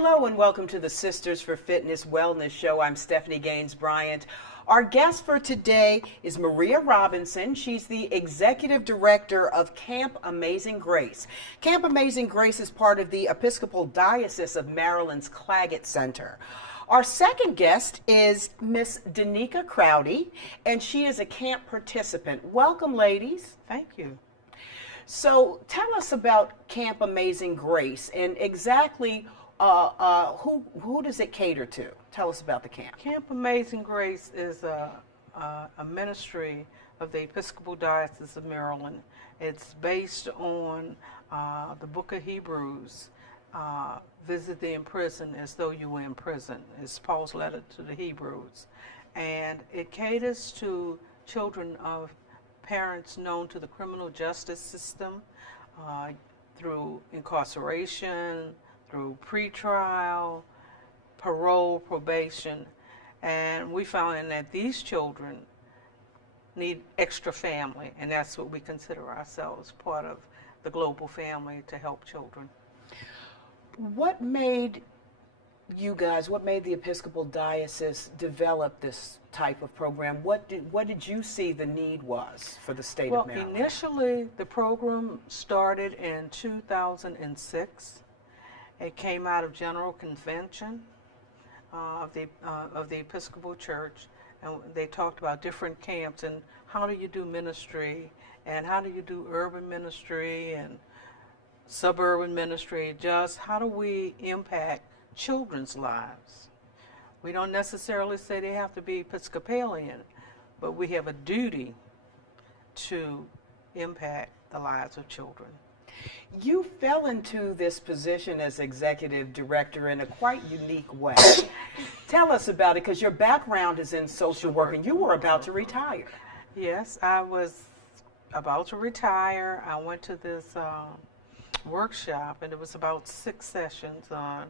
Hello and welcome to the Sisters for Fitness Wellness Show. I'm Stephanie Gaines-Bryant. Our guest for today is Maria Robinson. She's the Executive Director of Camp Amazing Grace. Camp Amazing Grace is part of the Episcopal Diocese of Maryland's Claggett Center. Our second guest is Miss Danica Crowdy, and she is a camp participant. Welcome, ladies. Thank you. So tell us about Camp Amazing Grace and exactly who does it cater to? Tell us about the camp. Camp Amazing Grace is a ministry of the Episcopal Diocese of Maryland. It's based on the book of Hebrews, visit the imprisoned as though you were in prison. It's Paul's letter to the Hebrews. And it caters to children of parents known to the criminal justice system through incarceration, through pretrial, parole, probation, and we found that these children need extra family, and that's what we consider ourselves, part of the global family to help children. What made you guys, what made the Episcopal Diocese develop this type of program? What did you see the need was for the state of Maryland? Well, initially the program started in 2006. It came out of General Convention of the Episcopal Church, and they talked about different camps and how do you do ministry, and how do you do urban ministry and suburban ministry, just how do we impact children's lives. We don't necessarily say they have to be Episcopalian, but we have a duty to impact the lives of children. You fell into this position as executive director in a quite unique way. Tell us about it, because your background is in social work and you were about to retire. Yes, I was about to retire. I went to this workshop, and it was about 6 sessions on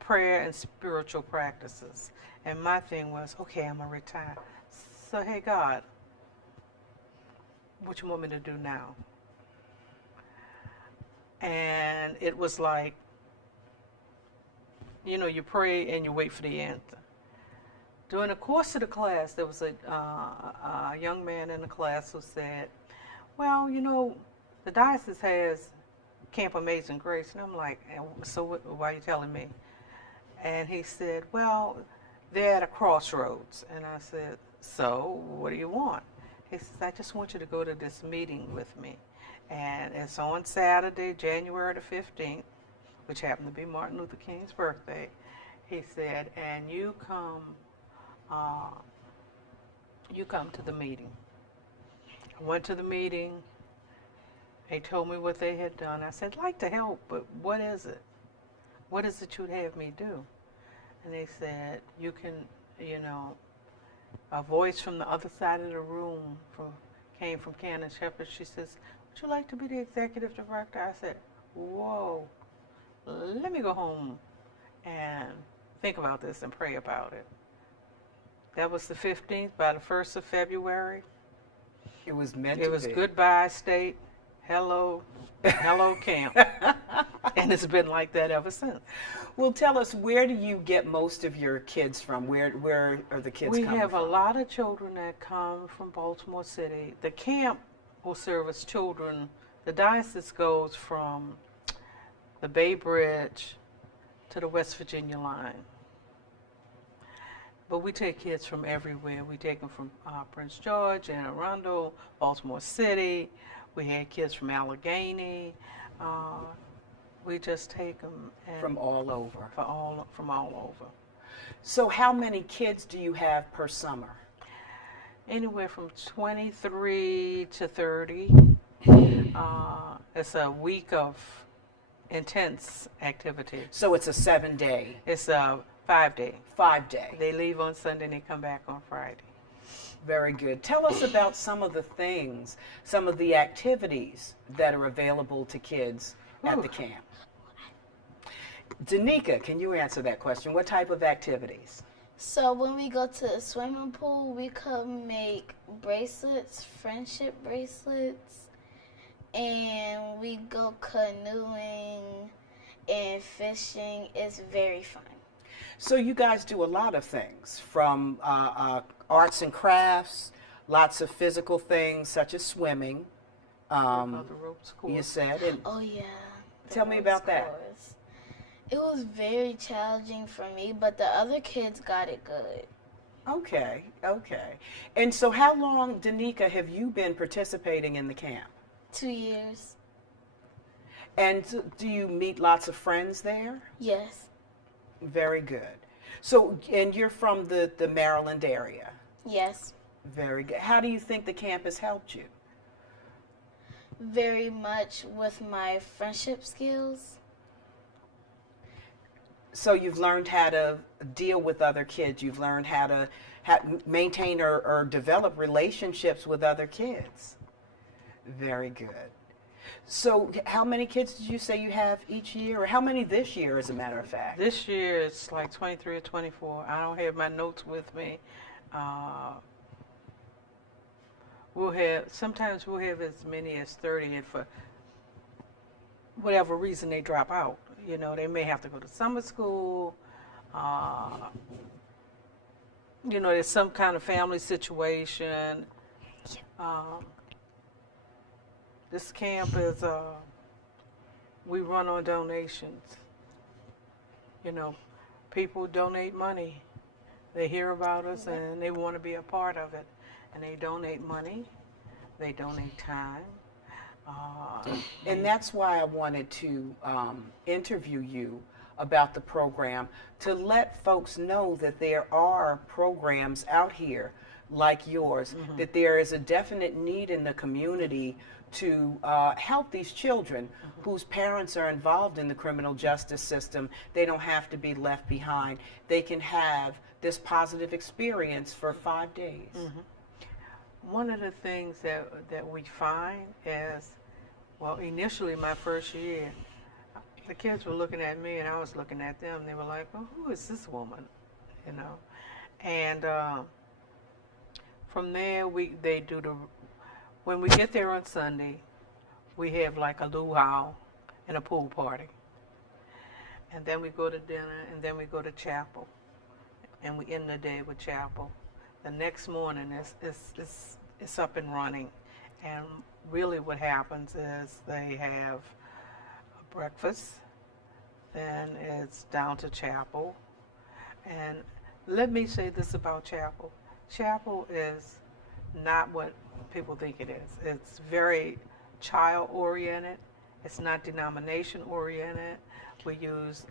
prayer and spiritual practices. And my thing was, okay, I'm going to retire. So, hey, God, what you want me to do now? And it was like, you know, you pray and you wait for the answer. During the course of the class, there was a young man in the class who said, well, you know, the diocese has Camp Amazing Grace. And I'm like, so why are you telling me? And he said, well, they're at a crossroads. And I said, so what do you want? He says, I just want you to go to this meeting with me. And it's on Saturday, January the 15th, which happened to be Martin Luther King's birthday. He said, and you come to the meeting. I went to the meeting. They told me what they had done. I said, I'd like to help, but what is it? What is it you'd have me do? And they said, you can, you know, a voice from the other side of the room came from Canon Shepherd. She says, would you like to be the executive director? I said, whoa, let me go home and think about this and pray about it. That was the 15th. By the 1st of February, It was meant to be. it was goodbye state, hello camp. And it's been like that ever since. Well, tell us, where do you get most of your kids from? Where are the kids coming from? We have a lot of children that come from Baltimore City. The camp will service children. The diocese goes from the Bay Bridge to the West Virginia line. But we take kids from everywhere. We take them from Prince George, Anne Arundel, Baltimore City. We had kids from Allegheny. We just take them From all over. From all over. So how many kids do you have per summer? Anywhere from 23 to 30. It's a week of intense activity. So it's a 7-day. It's a 5-day. 5-day. They leave on Sunday and they come back on Friday. Very good. Tell us about some of the things, some of the activities that are available to kids at the camp. Danica, can you answer that question? What type of activities? So when we go to the swimming pool, we could make bracelets, friendship bracelets, and we go canoeing, and fishing is very fun. So you guys do a lot of things, from arts and crafts, lots of physical things such as swimming. About the ropes You course. said, and Oh yeah. the tell me ropes about that. course. It was very challenging for me, but the other kids got it good. Okay, okay. And so how long, Danica, have you been participating in the camp? 2 years. And do you meet lots of friends there? Yes. Very good. So, and you're from the Maryland area? Yes. Very good. How do you think the camp has helped you? Very much with my friendship skills. So you've learned how to deal with other kids. You've learned how to maintain or develop relationships with other kids. Very good. So how many kids did you say you have each year? Or how many this year, as a matter of fact? This year it's like 23 or 24. I don't have my notes with me. Sometimes we'll have as many as 30, and for whatever reason they drop out. You know, they may have to go to summer school. You know, there's some kind of family situation. This camp is, we run on donations. You know, people donate money. They hear about us and they want to be a part of it. And they donate money, they donate time. And that's why I wanted to interview you about the program, to let folks know that there are programs out here like yours, that there is a definite need in the community to help these children whose parents are involved in the criminal justice system. They don't have to be left behind. They can have this positive experience for 5 days. One of the things that we find is, well, initially my first year, the kids were looking at me and I was looking at them. They were like, well, who is this woman? You know? And from there, when we get there on Sunday, we have like a luau and a pool party. And then we go to dinner, and then we go to chapel. And we end the day with chapel. The next morning, it's up and running. And really what happens is they have a breakfast, then it's down to chapel. And let me say this about chapel. Chapel is not what people think it is. It's very child-oriented. It's not denomination-oriented. We use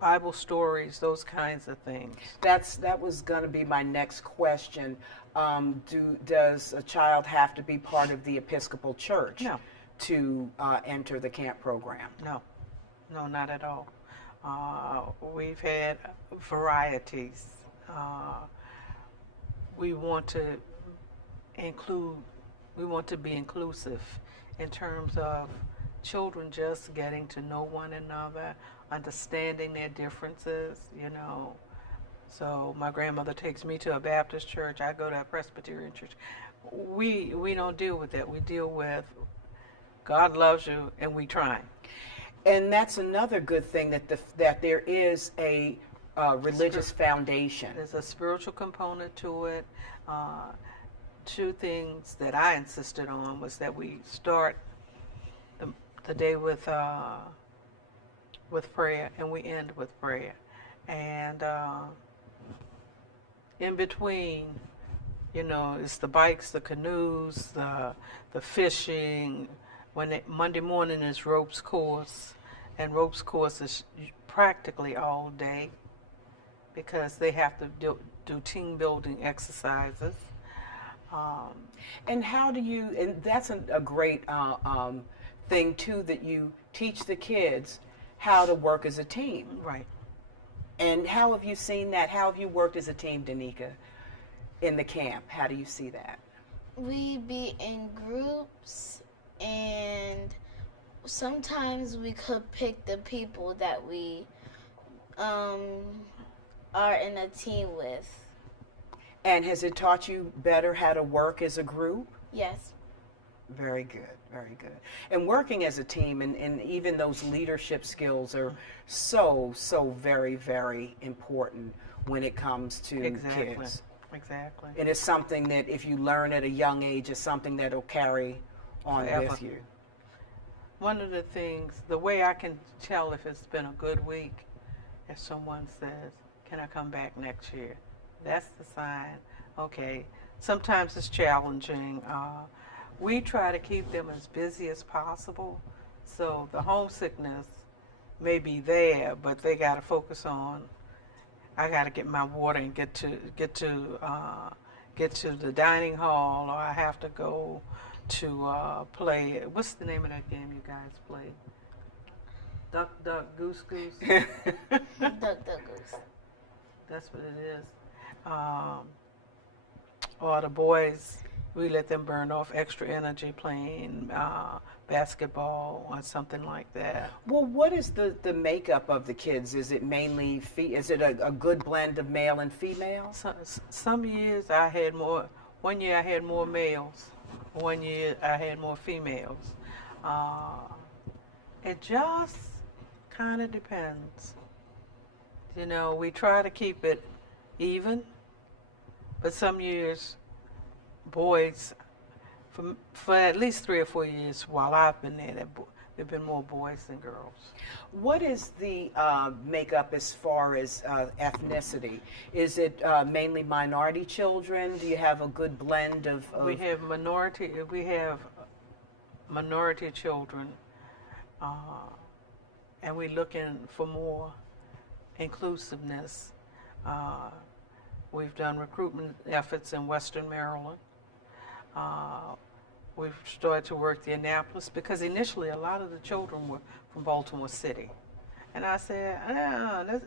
Bible stories, those kinds of things. That was going to be my next question. Does a child have to be part of the Episcopal Church No. to enter the camp program? No, not at all. We've had varieties. We want to be inclusive in terms of children just getting to know one another, understanding their differences, you know. So my grandmother takes me to a Baptist church, I go to a Presbyterian church. We don't deal with that. We deal with God loves you and we try. And that's another good thing, that there is a religious foundation. There's a spiritual component to it. Two things that I insisted on was that we start the day with prayer, and we end with prayer. And in between, you know, it's the bikes, the canoes, the fishing. Monday morning is ropes course, and ropes course is practically all day because they have to do team building exercises. And how do you, and that's a great thing too, that you teach the kids how to work as a team. Right. And how have you seen that? How have you worked as a team, Danica, in the camp? How do you see that? We be in groups, and sometimes we could pick the people that we are in a team with. And has it taught you better how to work as a group? Yes. Very good, very good. And working as a team and even those leadership skills are so very, very important when it comes to Exactly. kids. Exactly. And it's something that if you learn at a young age, it's something that'll carry on Forever. with you. One of the things, the way I can tell if it's been a good week, if someone says, "Can I come back next year?" That's the sign. Okay. Sometimes it's challenging. We try to keep them as busy as possible, so the homesickness may be there, but they got to focus on. I got to get my water and get to the dining hall, or I have to go to play. What's the name of that game you guys play? Duck, duck, goose, goose. Duck, duck, goose. That's what it is. Or the boys, we let them burn off extra energy playing basketball or something like that. Well, what is the makeup of the kids? Is it mainly, is it a good blend of male and female? Some years I had more, one year I had more males, one year I had more females. It just kind of depends. You know, we try to keep it even, but some years, boys, for at least 3 or 4 years while I've been there, there have been more boys than girls. What is the makeup as far as ethnicity? Is it mainly minority children? Do you have a good blend of? We have minority children, and we're looking for more inclusiveness. We've done recruitment efforts in Western Maryland. We've started to work the Annapolis because initially a lot of the children were from Baltimore City. And I said,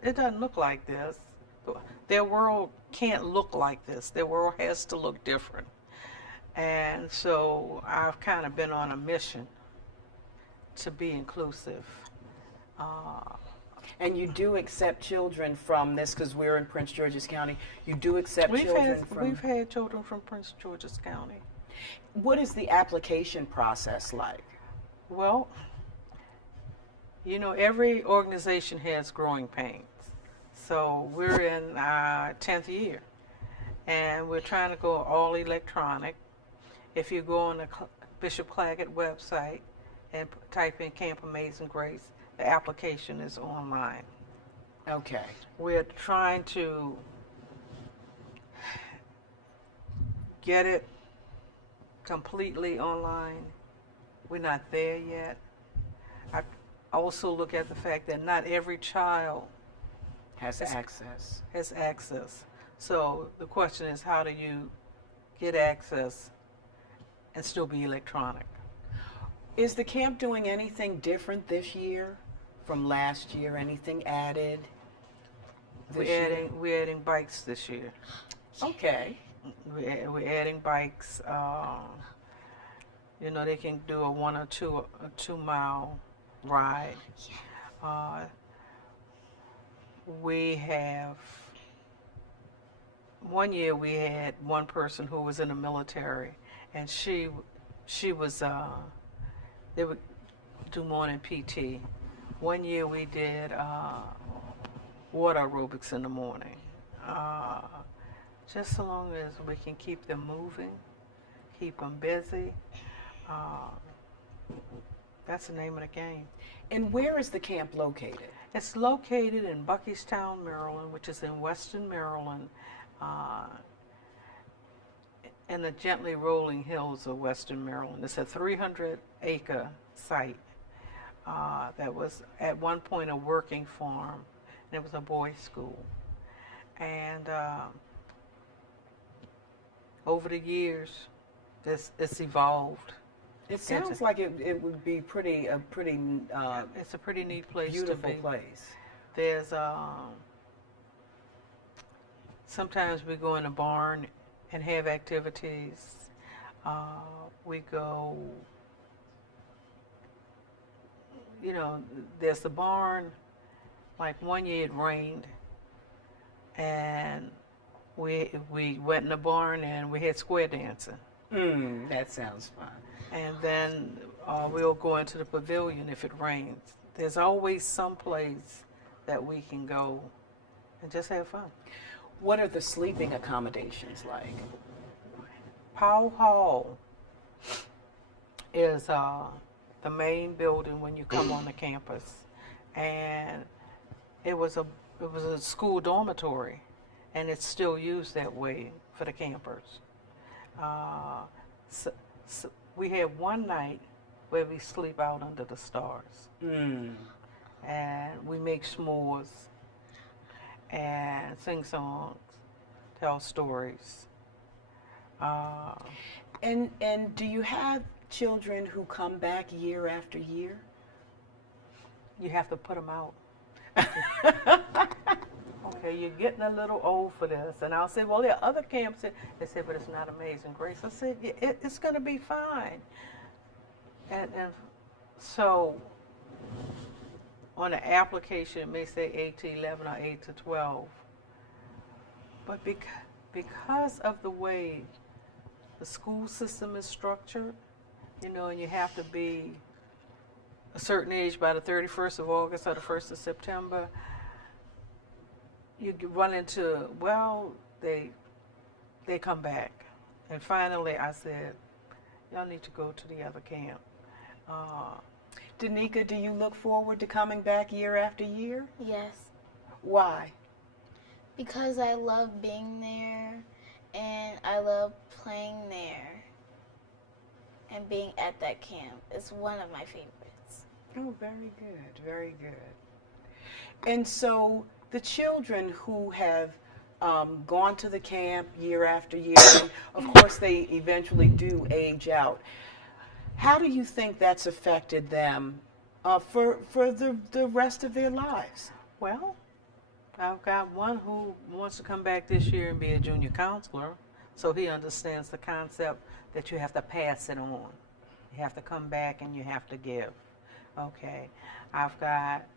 it doesn't look like this. Their world can't look like this. Their world has to look different. And so I've kind of been on a mission to be inclusive. And you do accept children from this, because we're in Prince George's County. You do accept children from. We've had children from Prince George's County. What is the application process like? Well, you know, every organization has growing pains. So we're in our 10th year, and we're trying to go all electronic. If you go on the Bishop Claggett website and type in Camp Amazing Grace, the application is online. Okay. We're trying to get it completely online. We're not there yet. I also look at the fact that not every child Has access. has access. So the question is, how do you get access and still be electronic? Is the camp doing anything different this year from last year? Anything added? We're adding bikes this year. Okay. We're adding bikes. You know, they can do a 1 or 2 mile ride. We have, one year we had one person who was in the military, and she was, they would do morning PT. One year we did water aerobics in the morning. Just so long as we can keep them moving, keep them busy, that's the name of the game. And where is the camp located? It's located in Buckystown, Maryland, which is in Western Maryland, in the gently rolling hills of Western Maryland. It's a 300-acre site that was at one point a working farm, and it was a boys' school. And over the years, it's evolved. It sounds like it would be It's a pretty neat place to beautiful be. place. There's sometimes we go in a barn and have activities. We go, you know, there's the barn. Like one year it rained, and we went in the barn and we had square dancing. That sounds fun. and then we'll go into the pavilion if it rains. There's always some place that we can go and just have fun. What are the sleeping accommodations like? Powell Hall is the main building when you come on the campus, and it was a school dormitory, and it's still used that way for the campers. So we had one night where we sleep out under the stars, and we make s'mores and sing songs, tell stories. And do you have children who come back year after year? You have to put them out. Okay, you're getting a little old for this. And I'll say, well, there are other camps. They say, but it's not Amazing Grace. I said, it's going to be fine. And so on the application, it may say 8 to 11 or 8 to 12. But because of the way the school system is structured, you know, and you have to be a certain age by the 31st of August or the 1st of September, you run into, well, they come back. And finally I said, y'all need to go to the other camp. Danica, do you look forward to coming back year after year? Yes, Why? because I love being there and I love playing there and being at that camp. It's one of my favorites. Oh, very good, very good. And so the children who have gone to the camp year after year, and of course they eventually do age out, how do you think that's affected them for the rest of their lives? Well, I've got one who wants to come back this year and be a junior counselor, so he understands the concept that you have to pass it on. You have to come back and you have to give. Okay. I've got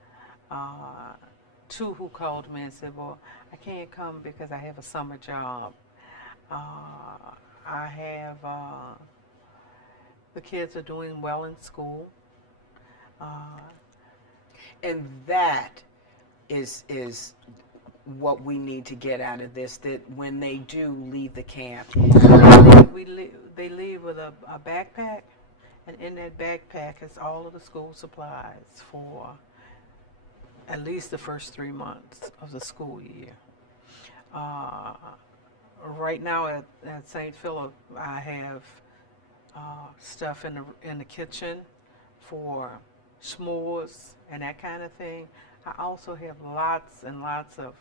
two who called me and said, well, I can't come because I have a summer job. I have, the kids are doing well in school. And that is what we need to get out of this, that when they do leave the camp. They leave with a backpack, and in that backpack is all of the school supplies for at least the first 3 months of the school year. Right now at St. Philip, I have stuff in the kitchen for s'mores and that kind of thing. I also have lots and lots of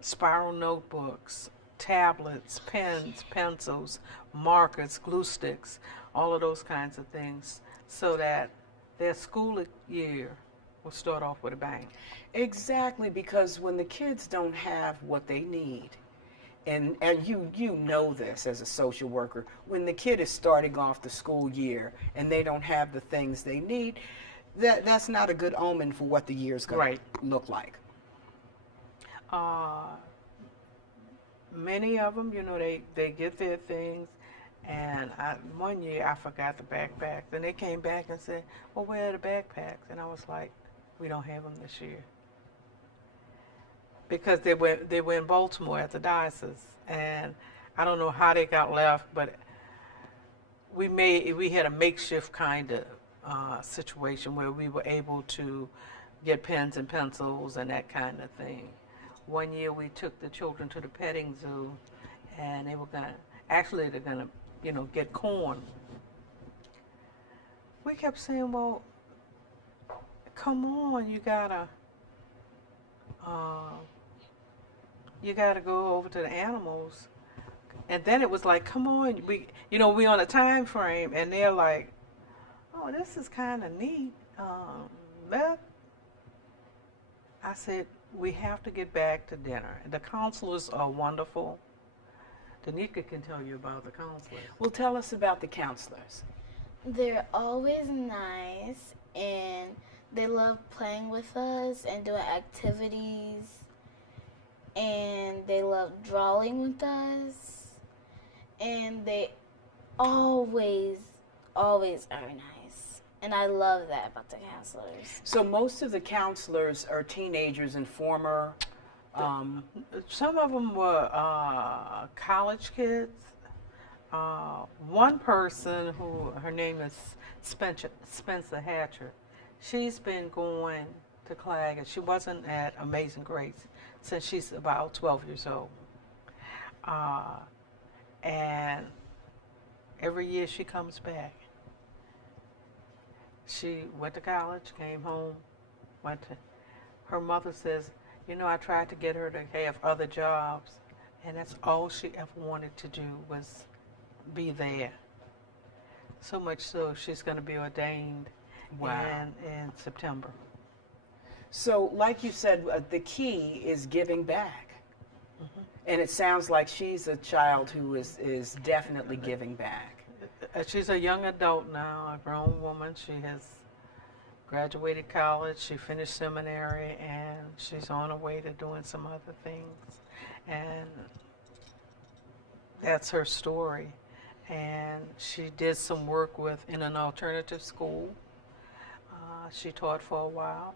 spiral notebooks, tablets, pens, pencils, markers, glue sticks, all of those kinds of things, so that their school year will start off with a bang. Exactly, because when the kids don't have what they need, and you know this as a social worker, when the kid is starting off the school year and they don't have the things they need, that's not a good omen for what the year's going to look like. Many of them, you know, they get their things, and one year I forgot the backpacks, and they came back and said, well, where are the backpacks? And I was like, we don't have them this year. Because they were in Baltimore at the diocese, and I don't know how they got left, but we had a makeshift kind of situation where we were able to get pens and pencils and that kind of thing. One year we took the children to the petting zoo, and they're gonna, you know, get corn. We kept saying, well, come on, you gotta go over to the animals. And then it was like, come on, we on a time frame, and they're like, oh, this is kind of neat. But I said, we have to get back to dinner. The counselors are wonderful. Danica can tell you about the counselors. Well, tell us about the counselors. They're always nice, and they love playing with us and doing activities, and they love drawing with us, and they always, always are nice. And I love that about the counselors. So most of the counselors are teenagers and former. Some of them were college kids. One person who her name is Spencer Hatcher, she's been going to CLAG, and she wasn't at Amazing Grace since she's about 12 years old. And every year she comes back. She went to college, came home, her mother says, you know, I tried to get her to have other jobs, and that's all she ever wanted to do was be there. So much so she's going to be ordained in September. So, like you said, the key is giving back. Mm-hmm. And it sounds like she's a child who is definitely giving back. She's a young adult now, a grown woman. She has graduated college, she finished seminary, and she's on her way to doing some other things. And that's her story. And she did some work in an alternative school. She taught for a while.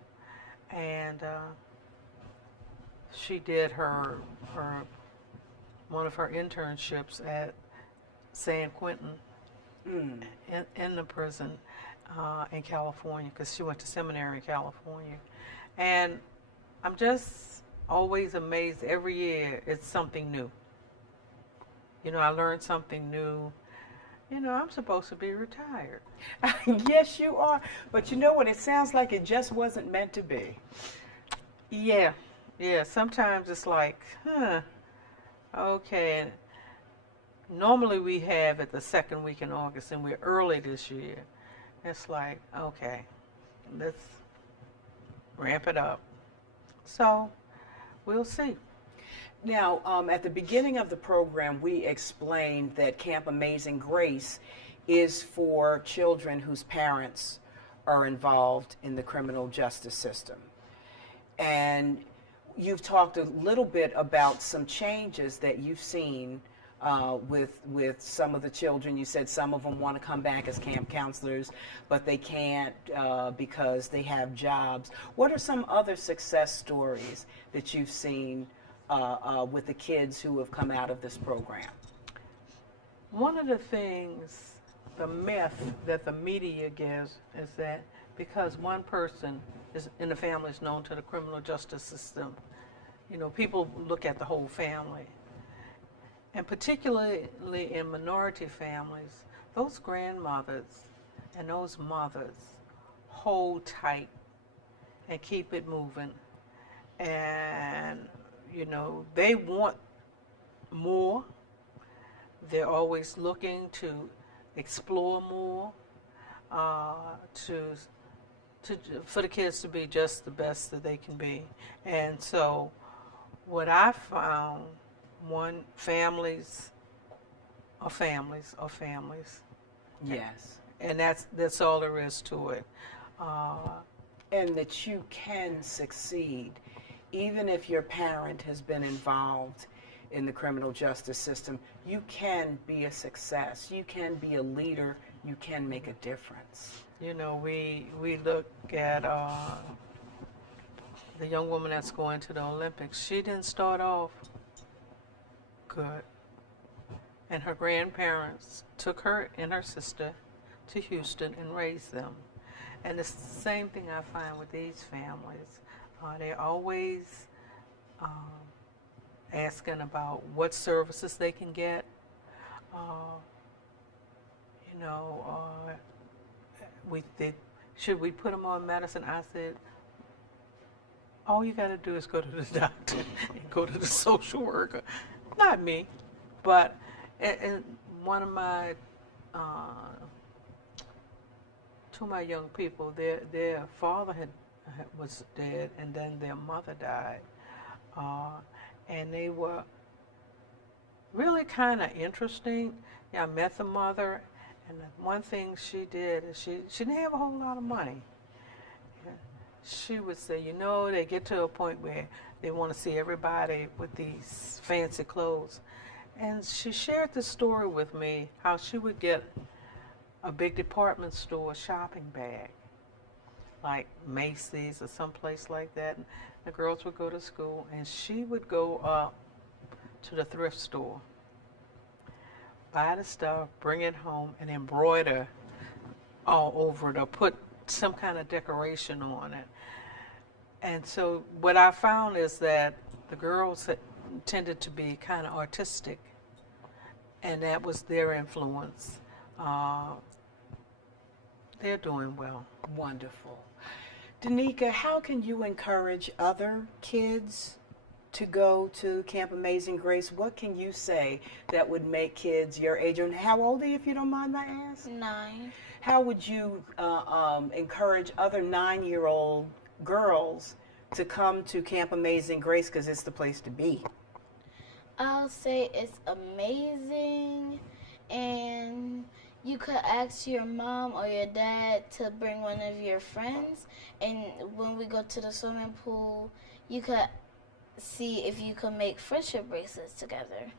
And she did one of her internships at San Quentin in the prison in California, because she went to seminary in California. And I'm just always amazed. Every year it's something new. You know, I learned something new. You know, I'm supposed to be retired. Yes, you are. But you know what? It sounds like it just wasn't meant to be. Yeah. Sometimes it's like, okay. And normally we have it the second week in August, and we're early this year. It's like, okay, let's ramp it up. So we'll see. Now, at the beginning of the program, we explained that Camp Amazing Grace is for children whose parents are involved in the criminal justice system. And you've talked a little bit about some changes that you've seen with some of the children. You said some of them want to come back as camp counselors, but they can't because they have jobs. What are some other success stories that you've seen with the kids who have come out of this program? One of the things, the myth that the media gives is that because one person is in the family is known to the criminal justice system, you know, people look at the whole family. And particularly in minority families, those grandmothers and those mothers hold tight and keep it moving. And, you know, they want more. They're always looking to explore more, for the kids to be just the best that they can be. And so what I found, families are families are families. Yes. And that's all there is to it. And that you can succeed even if your parent has been involved in the criminal justice system. You can be a success. You can be a leader. You can make a difference. You know, we look at the young woman that's going to the Olympics. She didn't start off good. And her grandparents took her and her sister to Houston and raised them. And it's the same thing I find with these families. They're always asking about what services they can get. Should we put them on medicine? I said, all you got to do is go to the doctor and go to the social worker. Not me, but and one of my, two of my young people, their father was dead, and then their mother died, and they were really kind of interesting. Yeah, I met the mother, and the one thing she did is she didn't have a whole lot of money. She would say, you know, they get to a point where they want to see everybody with these fancy clothes. And she shared this story with me, how she would get a big department store shopping bag, like Macy's or someplace like that. And the girls would go to school, and she would go up to the thrift store, buy the stuff, bring it home, and embroider all over it or put some kind of decoration on it. And so what I found is that the girls that tended to be kind of artistic, and that was their influence. They're doing well. Wonderful. Danica, how can you encourage other kids to go to Camp Amazing Grace? What can you say that would make kids your age? And how old are you, if you don't mind my ask? 9. How would you encourage other 9-year-old girls to come to Camp Amazing Grace, because it's the place to be? I'll say it's amazing, and you could ask your mom or your dad to bring one of your friends, and when we go to the swimming pool, you could see if you can make friendship bracelets together.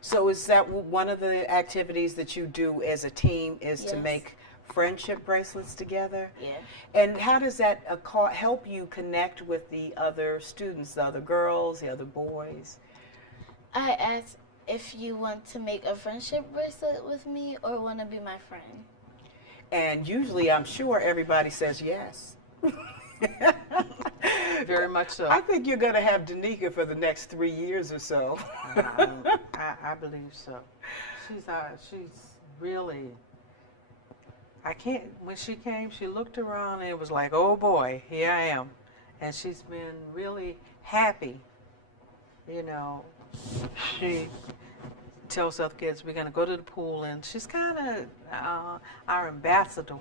So is that one of the activities that you do as a team, is to Yes. make friendship bracelets together? Yeah. And how does that help you connect with the other students, the other girls, the other boys? I asked if you want to make a friendship bracelet with me or want to be my friend. And usually I'm sure everybody says yes. Very much so. I think you're going to have Danica for the next 3 years or so. I believe so. She's really, I can't, when she came, she looked around and it was like, oh boy, here I am. And she's been really happy. You know, she tells other kids we're going to go to the pool, and she's kind of our ambassador.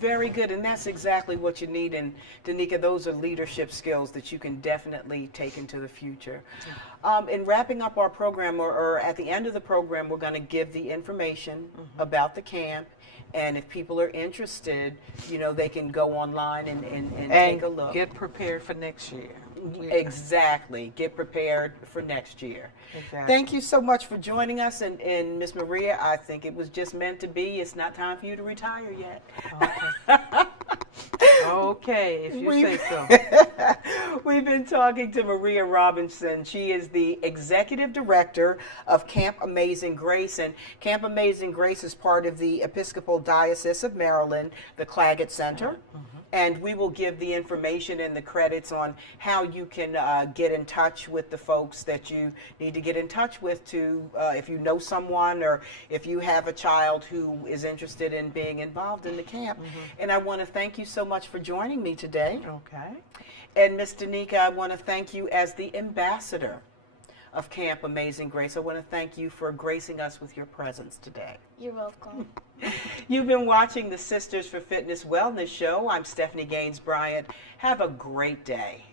Very good, and that's exactly what you need. And Danica, those are leadership skills that you can definitely take into the future. In wrapping up our program, or at the end of the program, we're going to give the information about the camp. And if people are interested, you know, they can go online and take a look. Get prepared for next year. Exactly. Get prepared for next year. Exactly. Thank you so much for joining us. And Miss Maria, I think it was just meant to be. It's not time for you to retire yet. Okay. Okay, if you say so. We've been talking to Maria Robinson. She is the executive director of Camp Amazing Grace. And Camp Amazing Grace is part of the Episcopal Diocese of Maryland, the Claggett Center. And we will give the information and the credits on how you can get in touch with the folks that you need to get in touch with, to if you know someone or if you have a child who is interested in being involved in the camp. And I want to thank you so much for joining me today. Okay. And Miss Danica, I want to thank you as the ambassador of Camp Amazing Grace. I want to thank you for gracing us with your presence today. You're welcome. You've been watching the Sisters for Fitness Wellness Show. I'm Stephanie Gaines-Bryant. Have a great day.